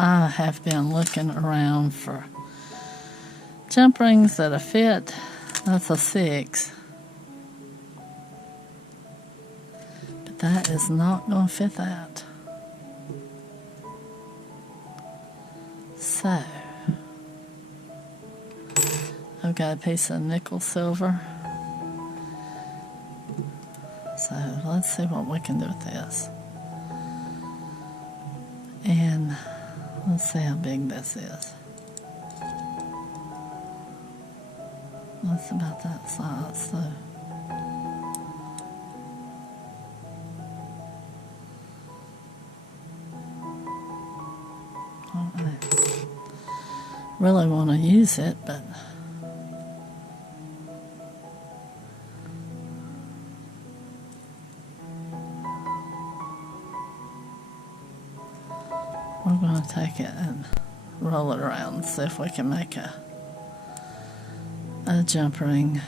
I have been looking around for jump rings that'll fit. That's a 6. But that is not going to fit that. So, I've got a piece of nickel silver. So, let's see what we can do with this. And let's see how big this is. That's about that size, so. I really want to use it, but we're going to take it and roll it around and see if we can make a jump ring.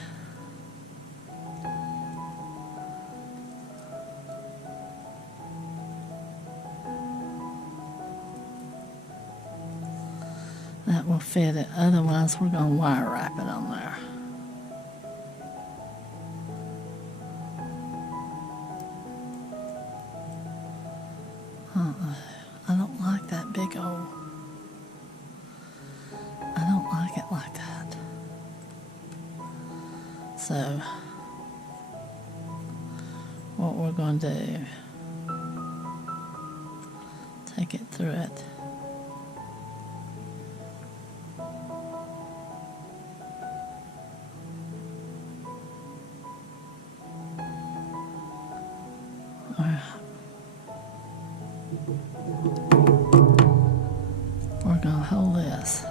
That will fit it. Otherwise, we're going to wire wrap it on there. I don't like that big old. I don't like it like that. So, what we're going to do, take it through it. We're going to hold this.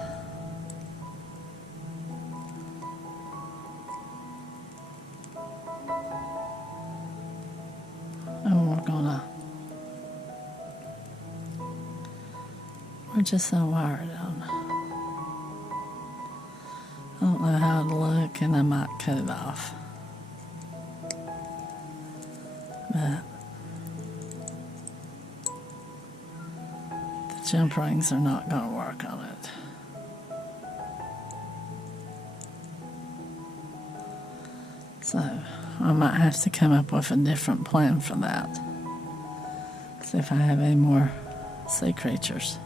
We're just going to wire it on. I don't know how it'll look, and I might cut it off. But the jump rings are not going to work on it. So I might have to come up with a different plan for that. See if I have any more sea creatures.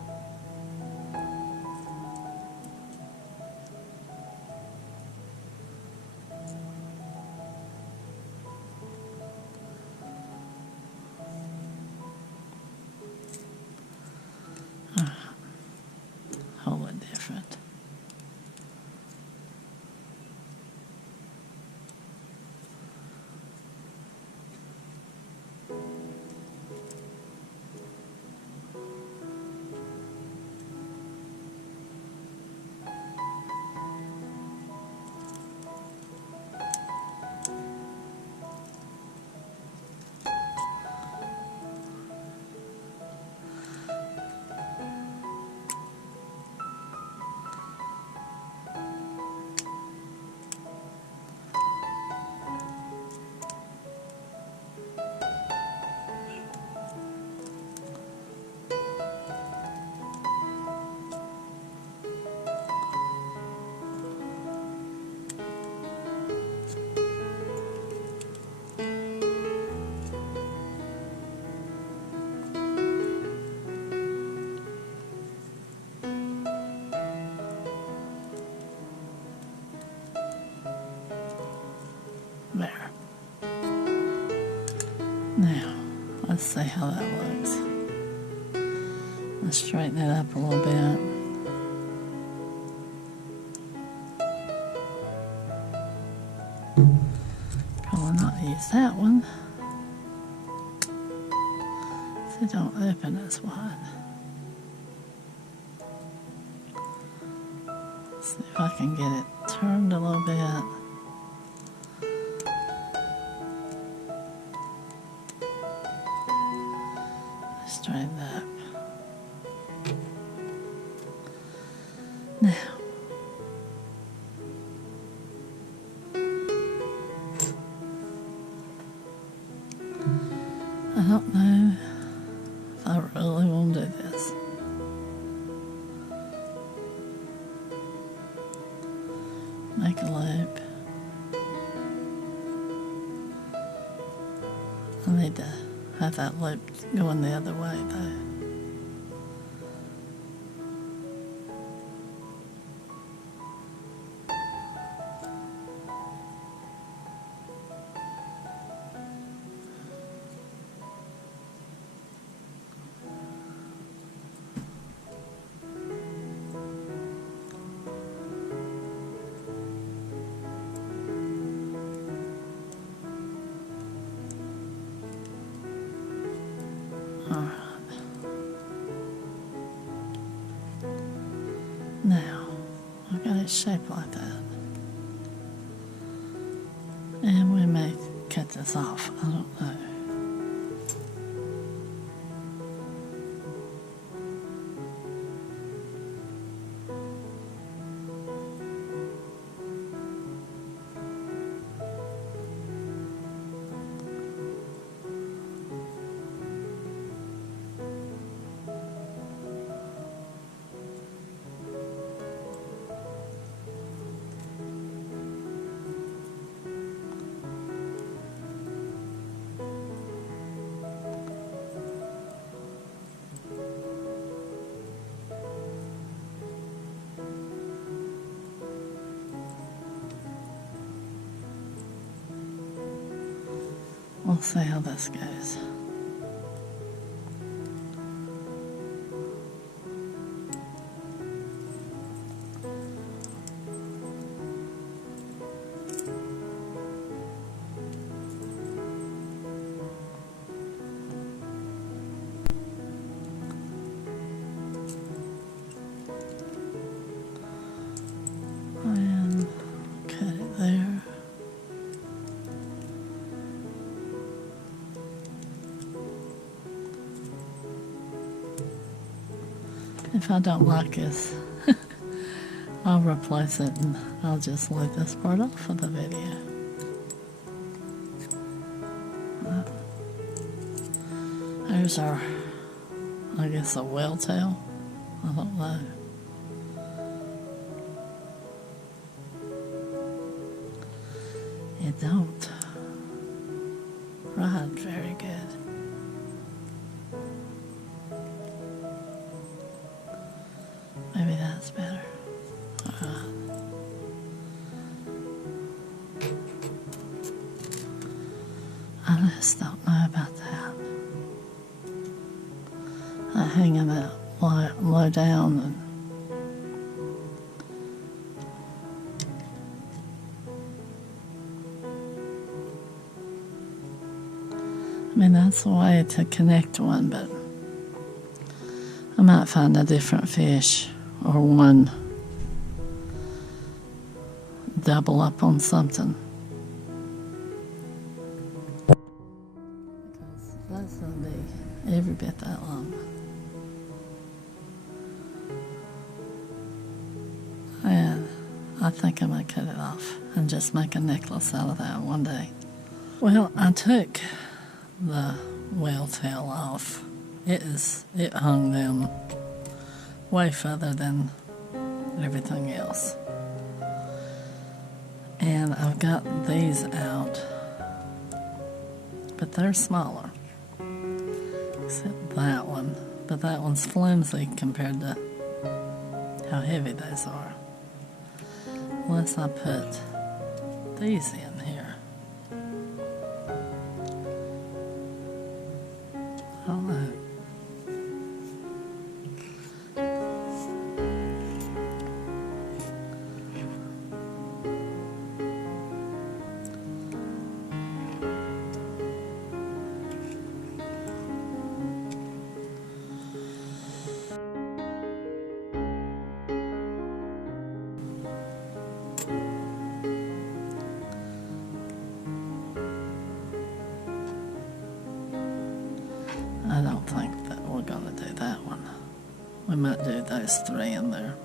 Hold it different. There. Now, let's see how that looks. Let's straighten it up a little bit. Probably not use that one. So don't open as wide. See if I can get it turned a little bit. Straighten up. Now, I don't know if I really want to do this. make a loop. I need to have that loop going the other way though. Now, I've got it shaped like that. And we may cut this off, I don't know. We'll see how this goes. And cut it there. If I don't like this, I'll replace it and I'll just leave this part off for the video. There's our, I guess, a whale tail. I don't know. It don't ride very good. Maybe that's better. I just don't know about that. Hanging it low down and I mean, that's the way to connect one, but I might find a different fish or one double up on something. Because that's going to be every bit that long. And I think I might cut it off and just make a necklace out of that one day. Well, I took the whale tail off. It hung down way further than everything else. And I've got these out, but they're smaller. Except that one. But that one's flimsy compared to how heavy those are. Unless I put these in here. I don't know. I don't think that we're going to do that one. We might do those three in there.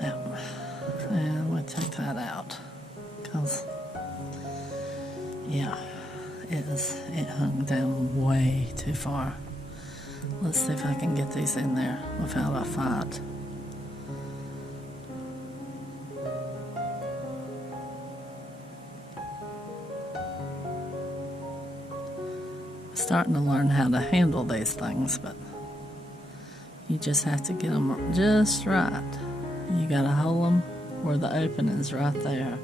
Yep. And we take that out. Because, yeah, it hung down way too far. Let's see if I can get these in there without a fight. starting to learn how to handle these things, but you just have to get them just right. You gotta hold them where the opening's right there.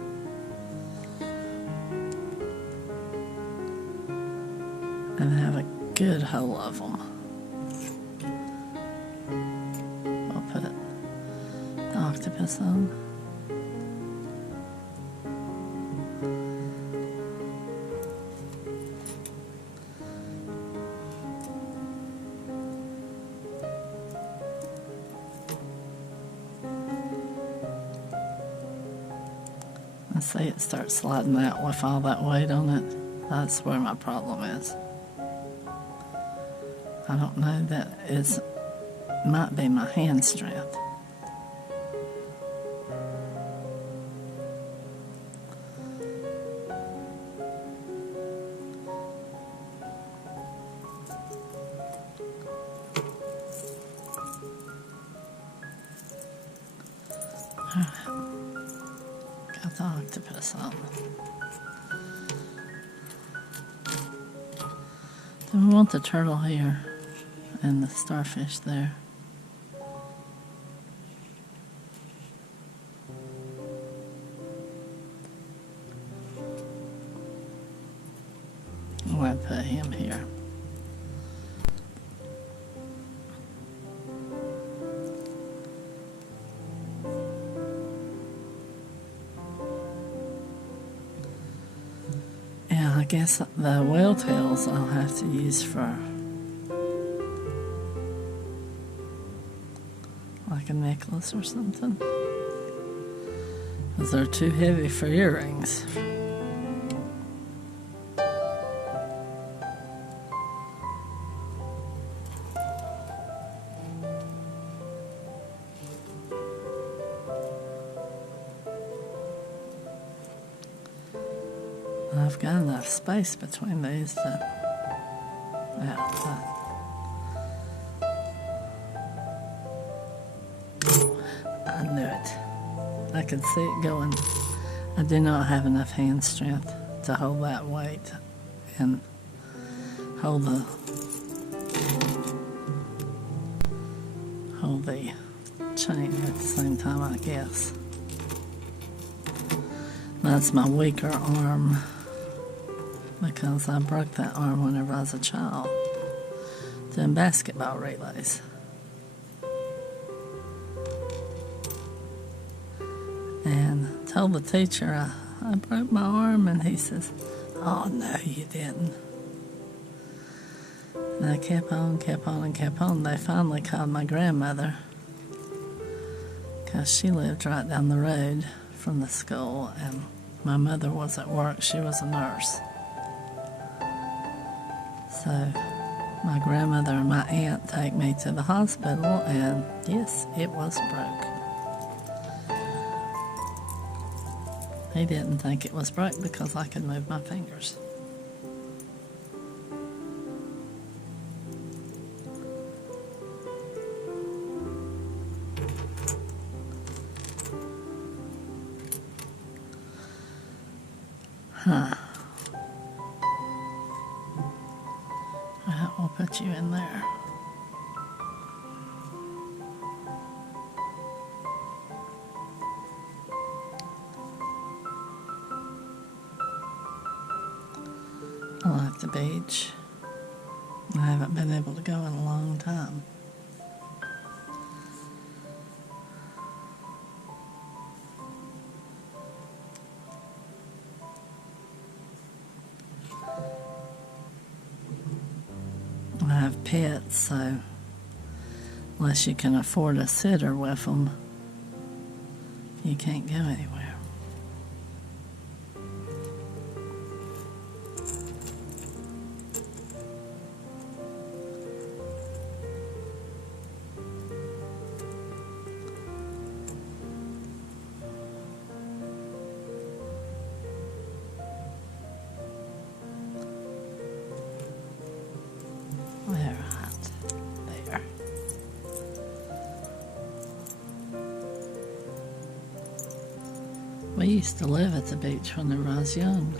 And have a good hold of them. I'll put the octopus on. I see it starts sliding out with all that weight on it. That's where my problem is. I don't know, that it might be my hand strength. Got the octopus on. Then we want the turtle here and the starfish there. I'm going to put him here. Yeah, I guess the whale tails I'll have to use for like a necklace or something, because they're too heavy for earrings. I've got enough space between these to, I knew it. I could see it going. I do not have enough hand strength to hold that weight and hold the chain at the same time, I guess. That's my weaker arm, because I broke that arm whenever I was a child doing basketball relays. And told the teacher I broke my arm, and he says, "Oh, no, you didn't." And I kept on. They finally called my grandmother, because she lived right down the road from the school, and my mother was at work. She was a nurse. So my grandmother and my aunt take me to the hospital, and yes, it was broke. He didn't think it was broke because I could move my fingers. Huh. We'll put you in there. I like the beach. I haven't been able to go in a long time. I have pets, so unless you can afford a sitter with them, you can't go anywhere. There. We used to live at the beach when I was young.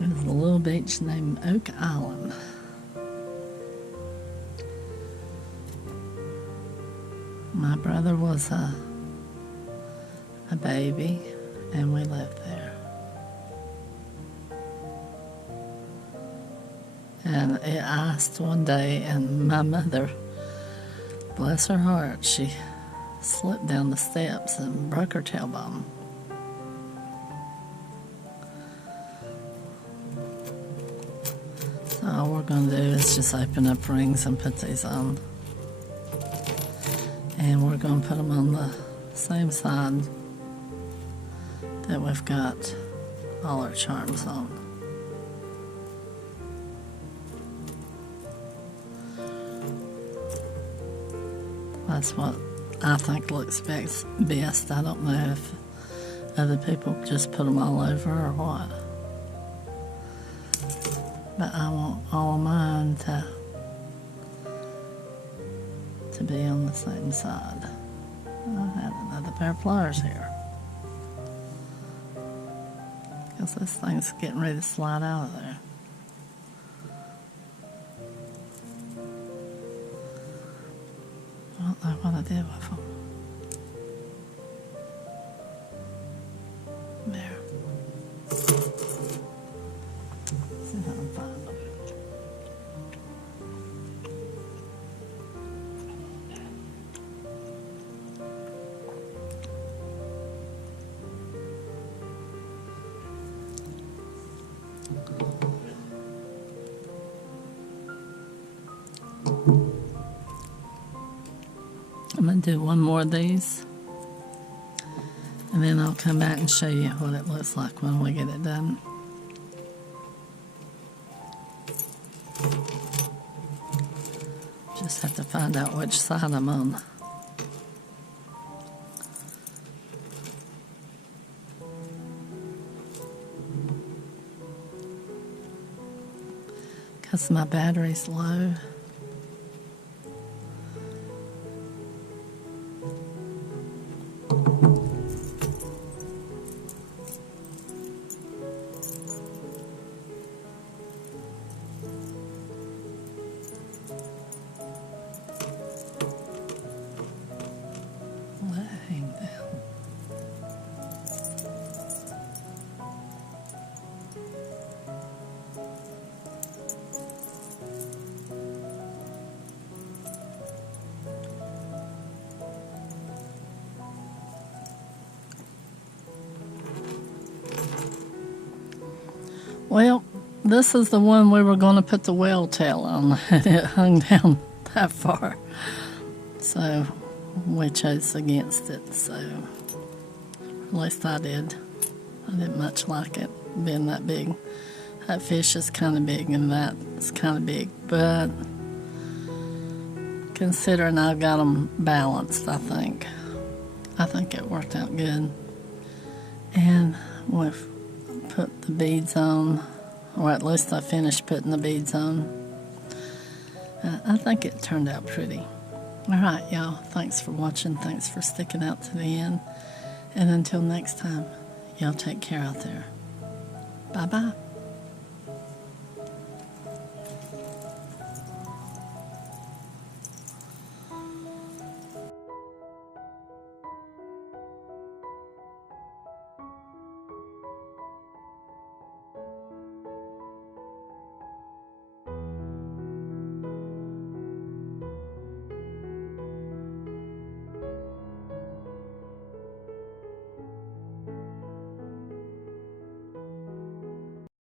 It was is a little beach named Oak Island. My brother was a baby, and we lived there. And it iced one day, and my mother, bless her heart, she slipped down the steps and broke her tailbone. So all we're going to do is just open up rings and put these on. And we're going to put them on the same side that we've got all our charms on. That's what I think looks best. I don't know if other people just put them all over or what. But I want all of mine to be on the same side. I had another pair of pliers here, because this thing's getting ready to slide out of there. I don't know what I did with them. There. See how I can find them. I'm going to do one more of these, and then I'll come back and show you what it looks like when we get it done. Just have to find out which side I'm on. Because my battery's low. Laying down. Well, this is the one we were going to put the whale tail on, and it hung down that far. So we chose against it, so at least I did. I didn't much like it being that big. That fish is kind of big and that is kind of big, but considering I got them balanced, I think it worked out good. And we've put the beads on, or at least I finished putting the beads on. I think it turned out pretty. All right, y'all, thanks for watching. Thanks for sticking out to the end. And until next time, y'all take care out there. Bye-bye.